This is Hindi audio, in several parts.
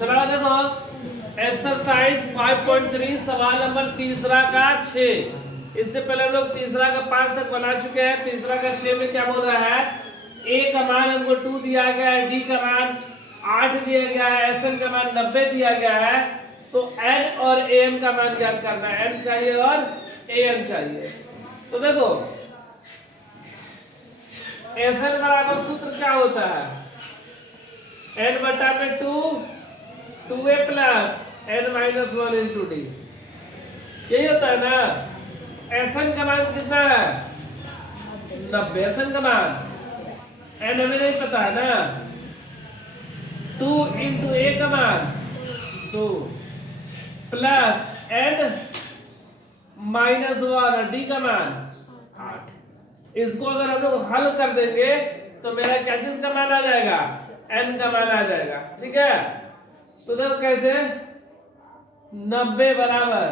चलो देखो एक्सरसाइज 5.3 सवाल नंबर तीसरा का 6। इससे पहले हम लोग तीसरा का 5 तक बना चुके हैं। तीसरा का 6 में क्या बोल रहा है, ए का मान हमको 2 दिया गया है, डी का मान 8 दिया गया है, एस एन का मान 90 दिया गया है। तो एन और ए एन का मान ज्ञात करना है। एन चाहिए और ए एन चाहिए। तो देखो एस एन बराबर सूत्र क्या होता है, एन बटा में 2a plus n minus 1 into d, यही होता है ना। एस एन का मान कितना है 90, एस एन का मान एन हमें नहीं पता है ना। 2 इंटू ए का मान 2 प्लस एन माइनस 1 डी का मान 8। इसको अगर हम लोग हल कर देंगे तो मेरा क्या चीज का मान आ जाएगा, एन का मान आ जाएगा। ठीक है, तो देखो कैसे 90 बराबर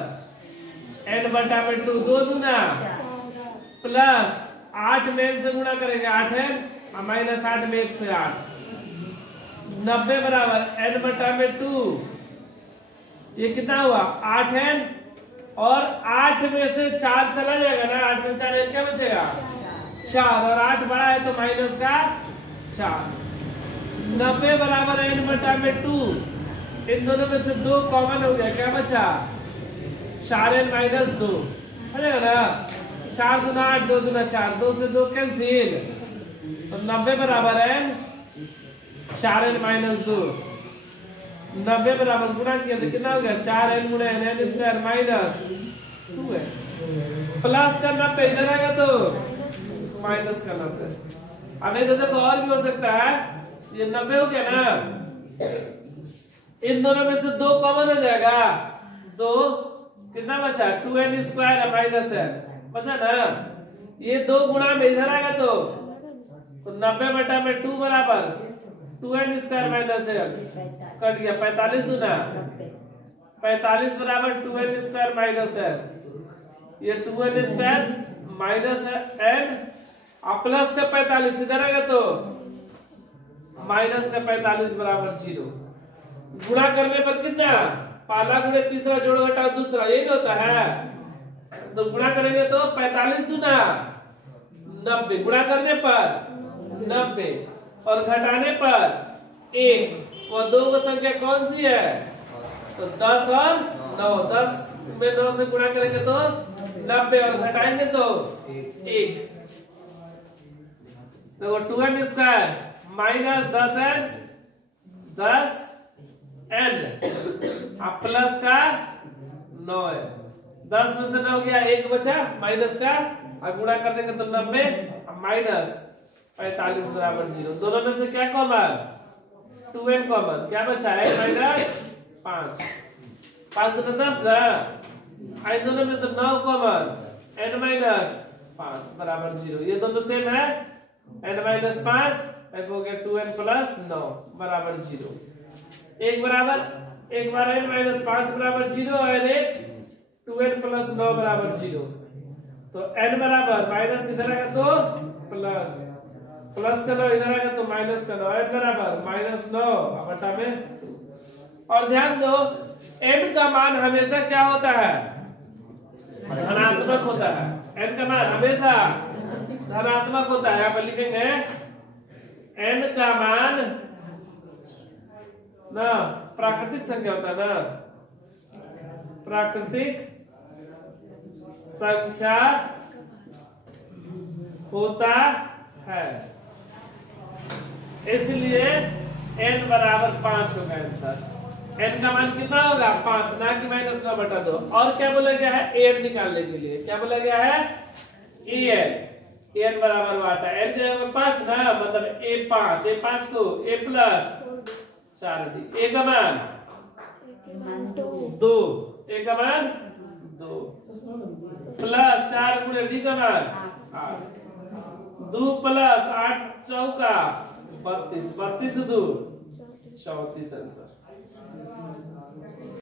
एन बटा में 2, 2 दूना प्लस 8 में एन से गुणा करेंगे 8 एन और माइनस 8 में 1 से 8। 90 बराबर एन बटा में 2, ये कितना हुआ 8 एन और 8 में से 4 चला जाएगा ना, 8 में 4 एन क्या बचेगा 4 और 8 बड़ा है तो माइनस का 4। 90 बराबर एन बटा में 2, इन दोनों में से 2 कॉमन हो गया, क्या बचा 4 एन माइनस 2 हो जाएगा ना। 4 दूना 8, 2 दूना 4, 2 से 2 कैंसिल। तो 90 बराबर एन 4 एन माइनस 2, 90 बराबर गुणा किया तो कितना हो गया 4 एन गुणा एन, एन स्क्वायर माइनस 2 है। प्लस का 90 इधर आएगा तो माइनस का 90। अब नहीं तो देखो और भी हो सकता है, ये 90 हो गया ना, इन दोनों में से 2 कॉमन हो जाएगा, 2 कितना बचा 2n स्क्वायर माइनस एन बचा ना। ये 2 गुणा में इधर आएगा तो 90 बटा में 2 बराबर 2n square minus N cut गया 45 गुना 45 बराबर 2n स्क्वायर माइनस एन, ये 2n स्क्वायर माइनस एन और प्लस का 45 इधर आएगा तो माइनस का 45 बराबर 0। गुणा करने पर कितना, पहला गुणे तीसरा जोड़ घटा दूसरा, यही होता है। तो गुणा करेंगे तो 45 दूना 90, गुणा करने पर 90 और घटाने पर 1, और 2 की संख्या कौन सी है तो 10 और 9, 10 में 9 से गुणा करेंगे तो 90 और घटाएंगे तो 1। देखो 2n square minus 10n 10n plus का 9 है, 10 में से 9 गया 1 बचा माइनस का, और गुणा कर देंगे तो 90 माइनस 45 बराबर 0। दोनों में से क्या कॉमन 2n कॉमन, क्या बचा है माइनस 5, 5 दूना 10 ना, इन दोनों में से 9 कॉमन n माइनस 5 बराबर 0। ये दोनों सेम है, n माइनस 5 एक हो गया 2n प्लस 9 बराबर 0। एक बराबर एक बार n माइनस 5 बराबर 0 और एक 2n प्लस 9 बराबर 0। तो n बराबर माइनस इधर आएगा तो प्लस, प्लस का 9 इधर आएगा तो माइनस का 9, n बराबर माइनस 9 बटा में 2। और ध्यान दो n का मान हमेशा क्या होता है धनात्मक होता है, n का मान हमेशा धनात्मक होता है। यहाँ पर लिखेंगे n का मान ना प्राकृतिक संख्या होता है ना, प्राकृतिक संख्या होता है, इसलिए n बराबर 5 होगा आंसर। n का मान कितना होगा 5, ना कि माइनस 9 बटा 2। और क्या बोला गया है an निकालने के लिए, क्या बोला गया है an बराबर वाटा n की जगह 5 ना, मतलब a5 को a प्लस 4d, a का मान 2, a का मान 2 प्लस 4 गुणे d का मान 8, 2 प्लस 8 चौका 32, 32 2 34 आंसर।